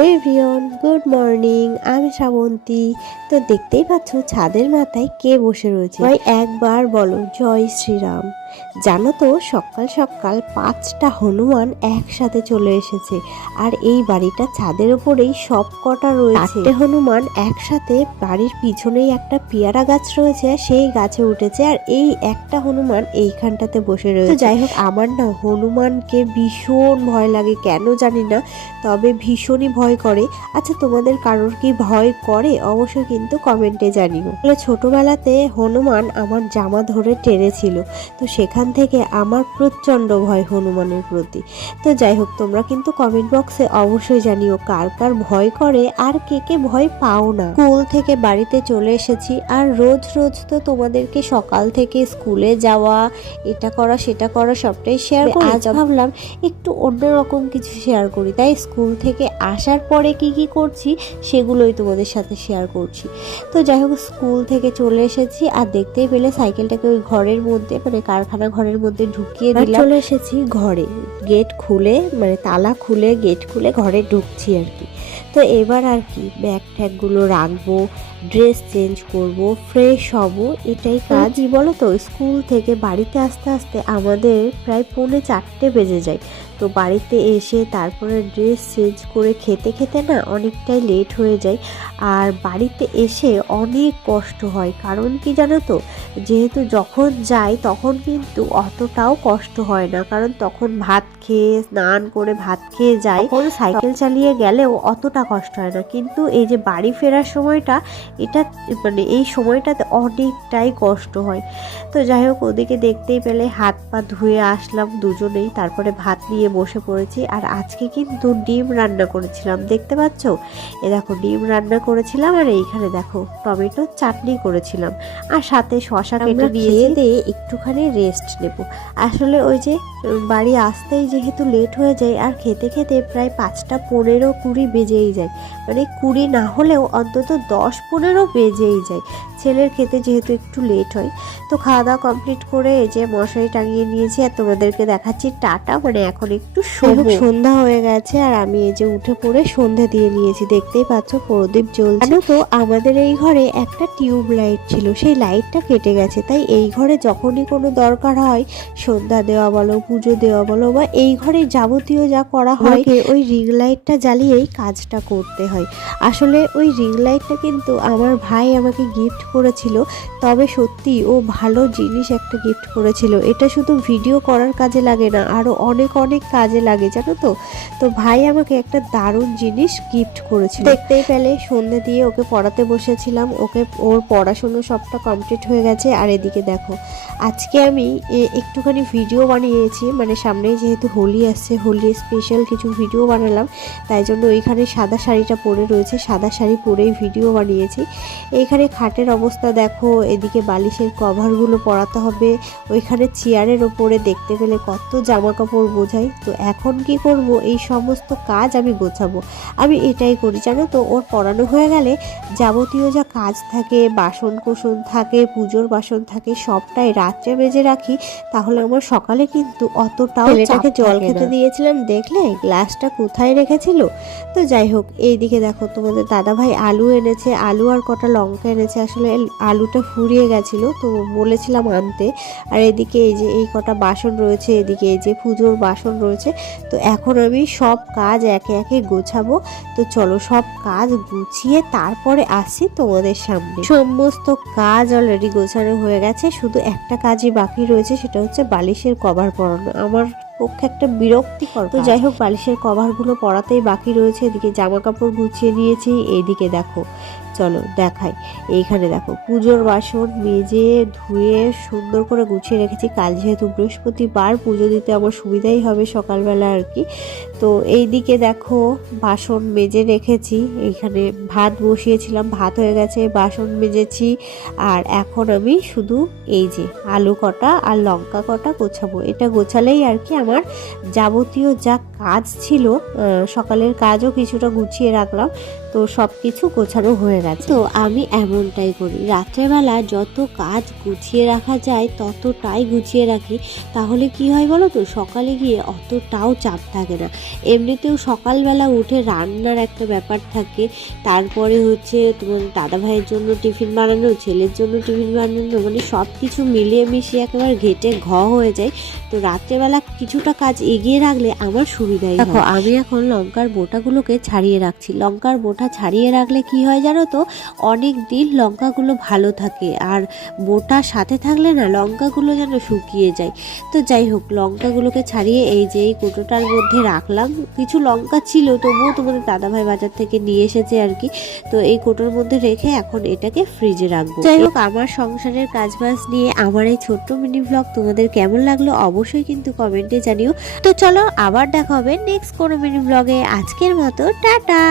রেভিয়ন good morning আমি শ্রাবন্তী তো দেখতেই পাচ্ছ ছাদের মাথায় কে বসে রয়েছে। ভাই একবার বলো জয় শ্রীরাম। জানো তো, সকাল সকাল পাঁচটা হনুমান একসাথে চলে এসেছে আর এই বাড়িটা ছাদের উপরেই সব কটা রয়েছে হনুমান একসাথে বাড়ির পিছনেই একটা পেয়ারা গাছ রয়েছে সেই গাছে উঠেছে আর এই একটা হনুমান এইখানটাতে বসে রয়েছে। যাই হোক, আমার না হনুমানকে ভীষণ ভয় লাগে, কেন জানি না, তবে ভীষণই ভয় করে। আচ্ছা তোমাদের কারোর কি ভয় করে? অবশ্যই কিন্তু কমেন্টে জানিও। ছোটবেলাতে হনুমান আমার জামা ধরে টেনেছিল তো সেখান থেকে আমার প্রচণ্ড ভয় হনুমানের প্রতি। তো যাই হোক তোমরা কিন্তু কমেন্ট বক্সে অবশ্যই জানিও কার কার ভয় করে আর কে কে ভয় পাও না। স্কুল থেকে বাড়িতে চলে এসেছি আর রোজ রোজ তো তোমাদেরকে সকাল থেকে স্কুলে যাওয়া এটা করা সেটা করা সবটাই শেয়ার করি আজ ভাবলাম একটু অন্যরকম কিছু শেয়ার করি। তাই স্কুল থেকে আসার পরে কি কি করছি সেগুলোই তোমাদের সাথে শেয়ার করছি। তো যাই হোক স্কুল থেকে চলে এসেছি আর দেখতেই পেলে সাইকেলটাকে ওই ঘরের মধ্যে মানে কারখানা ঘরের মধ্যে ঢুকিয়ে দিলাম। চলে এসেছি ঘরে। গেট খুলে মানে তালা খুলে গেট খুলে ঘরে ঢুকছি আর কি। তো এবার আর কি ব্যাগ ট্যাগগুলো রাখব ড্রেস চেঞ্জ করব ফ্রেশ হব এটাই কাজই বলো তো স্কুল থেকে বাড়িতে আসতে আসতে আমাদের প্রায় পৌনে চারটে বেজে যায়। তো বাড়িতে এসে তারপরে ড্রেস চেঞ্জ করে খেতে খেতে না অনেকটাই লেট হয়ে যায়। আর বাড়িতে এসে অনেক কষ্ট হয় কারণ কি জানো তো যেহেতু যখন যাই তখন কিন্তু অতটাও কষ্ট হয় না। কারণ তখন ভাত খেয়ে স্নান করে ভাত খেয়ে যাই তখন সাইকেল চালিয়ে গেলেও অতটা কষ্ট হয় না। কিন্তু এই যে বাড়ি ফেরার সময়টা এটা মানে এই সময়টাতে অনেকটাই কষ্ট হয়। তো যাই হোক ওদিকে দেখতেই পেলে হাত পা ধুয়ে আসলাম দুজনেই তারপরে ভাত নিয়ে বসে পড়েছি। আর আজকে কিন্তু ডিম রান্না করেছিলাম দেখতে পাচ্ছ? এ দেখো ডিম রান্না করেছিলাম আর এইখানে দেখো টমেটো চাটনি করেছিলাম। আর সাথে শশা কেটে দিয়ে দিয়ে একটুখানি রেস্ট নেব। আসলে ওই যে বাড়ি আসতেই যেহেতু লেট হয়ে যায় আর খেতে খেতে প্রায় পাঁচটা পনেরো কুড়ি বেজেই যায়। মানে কুড়ি না হলেও অন্তত দশ পনেরো বেজেই যায়। ছেলের খেতে যেহেতু একটু লেট হয় তো খাওয়া দাওয়া কমপ্লিট করে এই যে মশারি টাঙিয়ে নিয়েছি আর তোমাদেরকে দেখাচ্ছি টাটা। মানে এখন একটু সন্ধ্যা হয়ে গেছে আর আমি এই যে উঠে পড়ে সন্ধ্যা দিয়ে নিয়েছি দেখতেই পাচ্ছ প্রদীপ জ্বলছে। জানো তো আমাদের এই ঘরে একটা টিউব লাইট ছিল সেই লাইটটা কেটে গেছে। তাই এই ঘরে যখনই কোনো দরকার হয় সন্ধ্যা দেওয়া বলো পুজো দেওয়া বলো বা এই ঘরে যাবতীয় যা করা হয় ওই রিং লাইটটা জ্বালিয়েই কাজটা করতে হয়। আসলে ওই রিং লাইটটা কিন্তু আমার ভাই আমাকে গিফট করেছিল। তবে সত্যি ও ভালো জিনিস একটা গিফট করেছিল। এটা শুধু ভিডিও করার কাজে লাগে না আরও অনেক অনেক কাজে লাগে, জানো তো? তো ভাই আমাকে একটা দারুণ জিনিস গিফট করেছিল। দেখতেই পেলে সন্ধ্যে দিয়ে ওকে পড়াতে বসেছিলাম। ওকে, ওর পড়াশুনো সবটা কমপ্লিট হয়ে গেছে। আর এদিকে দেখো, আজকে আমি একটুখানি ভিডিও বানিয়েছি। মানে সামনেই যেহেতু হোলি আসছে, হোলি স্পেশাল কিছু ভিডিও বানালাম। তাই জন্য ওইখানে সাদা শাড়িটা পরে রয়েছে সাদা শাড়ি পরেই ভিডিও বানিয়েছি। এইখানে খাটের অবস্থা দেখো এদিকে বালিশের কভারগুলো পরাতে হবে ওইখানে চেয়ারের ওপরে দেখতে পেলে কত জামা কাপড় বোঝাই তো এখন কি করব? এই সমস্ত কাজ আমি গোছাবো। আমি এটাই করি জানো তো ওর পড়ানো হয়ে গেলে যাবতীয় যা কাজ থাকে বাসন কোসন থাকে পুজোর বাসন থাকে সবটাই রাত্রে বেজে রাখি। তাহলে আমার সকালে কিন্তু অতটাও জল খেতে দিয়েছিলাম দেখলে গ্লাসটা কোথায় রেখেছিল? তো যাই হোক এইদিকে দেখো তোমাদের দাদা ভাই আলু এনেছে, আলু আর কটা লঙ্কা এনেছে। আসলে আলুটা ফুরিয়ে গেছিল, তো বলেছিলাম আনতে। আর এদিকে এই যে, এই কটা বাসন রয়েছে, এদিকে এই যে পুজোর বাসন রয়েছে। তো এখন আমি সব কাজ একে একে গোছাবো। তো চলো সব কাজ গুছিয়ে তারপরে আসি তোমাদের সামনে। সমস্ত কাজ অলরেডি গোছানো হয়ে গেছে, শুধু একটা কাজই বাকি রয়েছে, সেটা হচ্ছে বালিশের কভার পরানো। আমার পক্ষে একটা বিরক্তিকর তো যাই হোক বালিশের কভারগুলো পরাতেই বাকি রয়েছে। এদিকে জামা কাপড় গুছিয়ে নিয়েছি এইদিকে দেখো। চলো দেখাই। এইখানে দেখো পুজোর বাসন মেজে ধুয়ে সুন্দর করে গুছিয়ে রেখেছি। কাল যেহেতু বৃহস্পতিবার পুজো দিতে আমার সুবিধাই হবে সকালবেলা আর কি। তো এই দিকে দেখো বাসন মেজে রেখেছি। এইখানে ভাত বসিয়েছিলাম ভাত হয়ে গেছে বাসন মেজেছি। আর এখন আমি শুধু এই যে আলু কটা আর লঙ্কা কটা গোছাবো। এটা গোছালেই আর কি আমার আমার যাবতীয় যা কাজ ছিল সকালের কাজও কিছুটা গুছিয়ে রাখলাম। তো সব কিছু গোছানো হয়ে গেছে। তো আমি এমনটাই করি, রাত্রেবেলা যত কাজ গুছিয়ে রাখা যায়, ততটাই গুছিয়ে রাখি। তাহলে কি হয় বলো তো, সকালে গিয়ে অতটাও চাপ থাকে না। এমনিতেও সকালবেলা উঠে রান্নার একটা ব্যাপার থাকে, তারপরে হচ্ছে তোমার দাদা ভাইয়ের জন্য টিফিন বানানো, ছেলের জন্য টিফিন বানানো মানে সব কিছু মিলিয়ে মিশিয়ে একেবারে ঘেটে ঘ হয়ে যায়। তো রাত্রেবেলা কিছুটা কাজ এগিয়ে রাখলে আমার সুবিধাই দেখো, আমি এখন লঙ্কার বোটাগুলোকে ছাড়িয়ে রাখছি। লঙ্কার বোটা ছাড়িয়ে রাখলে কি হয় জানো তো? অনেক দিন লঙ্কাগুলো ভালো থাকে আর বোটা সাথে থাকলে না লঙ্কাগুলো যেন শুকিয়ে যায়। তো যাই হোক, লঙ্কাগুলোকে ছাড়িয়ে এই যে এই কোটোটার মধ্যে রাখলাম। কিছু লঙ্কা ছিল, তবুও তোমাদের দাদাভাই বাজার থেকে নিয়ে এসেছে আর কি। তো এই কোটোর মধ্যে রেখে এখন এটাকে ফ্রিজে রাখব। যাই হোক, আমার সংসারের কাজবাজ নিয়ে আমার এই ছোট্ট মিনি ব্লগ তোমাদের কেমন লাগল অবশ্যই কিন্তু কমেন্টে জানিও। তো চলো, আবার দেখা হবে নেক্সট কোনো মিনি ব্লগে আজকের মতো, টাটা!